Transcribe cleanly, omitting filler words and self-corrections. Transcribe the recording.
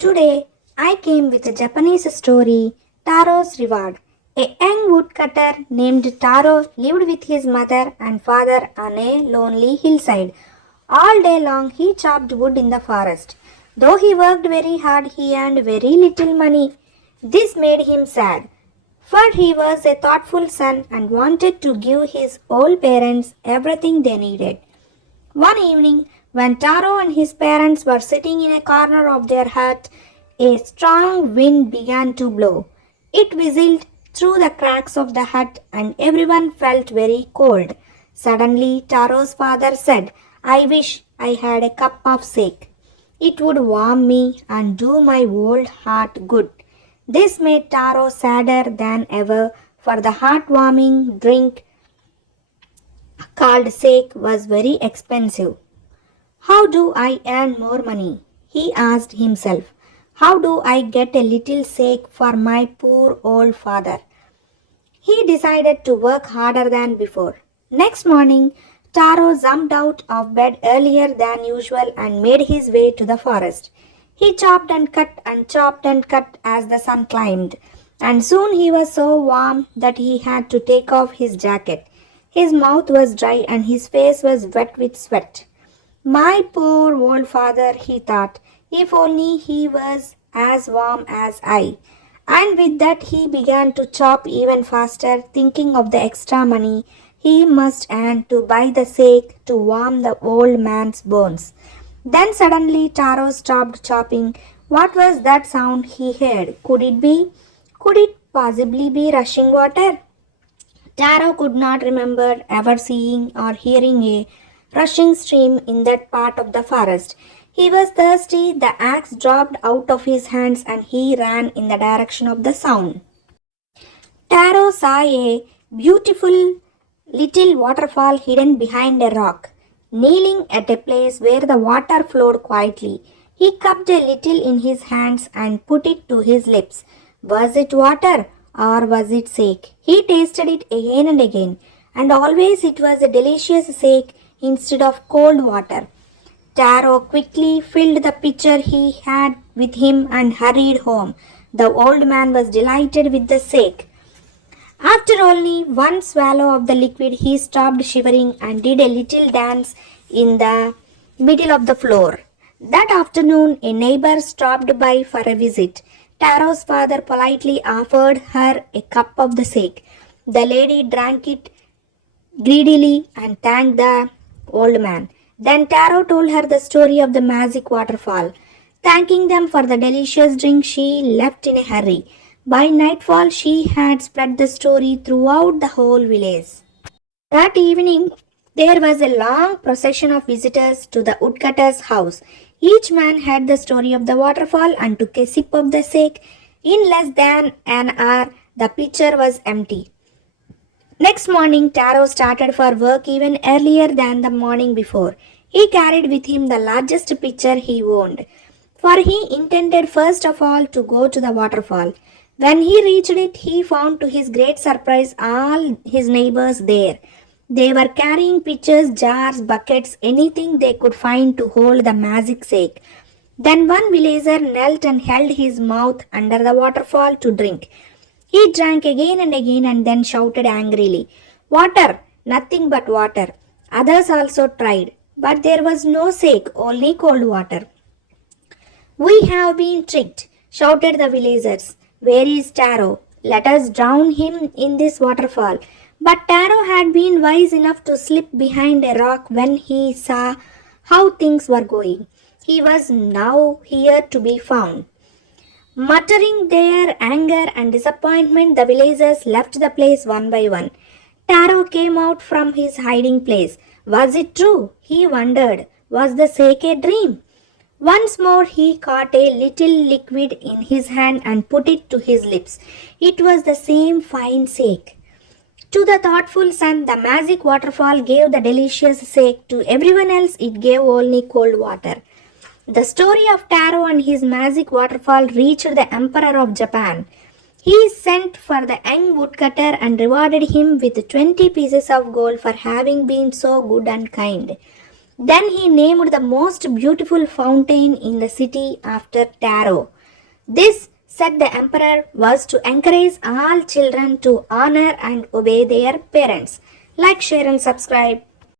Today, I came with a Japanese story, Taro's Reward. A young woodcutter named Taro lived with his mother and father on a lonely hillside. All day long, he chopped wood in the forest. Though he worked very hard, he earned very little money. This made him sad, for he was a thoughtful son and wanted to give his old parents everything they needed. One evening, when Taro and his parents were sitting in a corner of their hut, a strong wind began to blow. It whistled through the cracks of the hut and everyone felt very cold. Suddenly, Taro's father said, "I wish I had a cup of sake. It would warm me and do my old heart good." This made Taro sadder than ever, for the heartwarming drink called sake was very expensive. How do I earn more money? He asked himself. How do I get a little sake for my poor old father? He decided to work harder than before. Next morning, Taro jumped out of bed earlier than usual and made his way to the forest. He chopped and cut as the sun climbed, and soon he was so warm that he had to take off his jacket. His mouth was dry and his face was wet with sweat. My poor old father, he thought, if only he was as warm as I. And with that he began to chop even faster, thinking of the extra money he must earn to buy the sake to warm the old man's bones. Then suddenly Taro stopped chopping. What was that sound he heard? Could it possibly be rushing water? Taro could not remember ever seeing or hearing a rushing stream in that part of the forest. He was thirsty, the axe dropped out of his hands, and he ran in the direction of the sound. Taro saw a beautiful little waterfall hidden behind a rock. Kneeling at a place where the water flowed quietly, he cupped a little in his hands and put it to his lips. Was it water or was it sake? He tasted it again and again, and always it was a delicious sake instead of cold water. Taro quickly filled the pitcher he had with him and hurried home. The old man was delighted with the sake. After only one swallow of the liquid, he stopped shivering and did a little dance in the middle of the floor. That afternoon, a neighbor stopped by for a visit. Taro's father politely offered her a cup of the sake. The lady drank it greedily and thanked the old man. Then Taro told her the story of the magic waterfall. Thanking them for the delicious drink, she left in a hurry. By nightfall, she had spread the story throughout the whole village. That evening, there was a long procession of visitors to the woodcutter's house. Each man heard the story of the waterfall and took a sip of the sake. In less than an hour, the pitcher was empty. Next morning, Taro started for work even earlier than the morning before. He carried with him the largest pitcher he owned, for he intended first of all to go to the waterfall. When he reached it, he found to his great surprise all his neighbors there. They were carrying pitchers, jars, buckets, anything they could find to hold the magic sake. Then one villager knelt and held his mouth under the waterfall to drink. He drank again and then shouted angrily, "Water! Nothing but water!" Others also tried, but there was no sake, only cold water. "We have been tricked," shouted the villagers. "Where is Taro? Let us drown him in this waterfall." But Taro had been wise enough to slip behind a rock when he saw how things were going. He was now here to be found. Muttering their anger and disappointment, the villagers left the place one by one. Taro came out from his hiding place. Was it true? He wondered. Was the sake a dream? Once more he caught a little liquid in his hand and put it to his lips. It was the same fine sake. To the thoughtful son, the magic waterfall gave the delicious sake. To everyone else, it gave only cold water. The story of Taro and his magic waterfall reached the Emperor of Japan. He sent for the young woodcutter and rewarded him with 20 pieces of gold for having been so good and kind. Then he named the most beautiful fountain in the city after Taro. This, said the emperor, was to encourage all children to honor and obey their parents. Like, share and subscribe.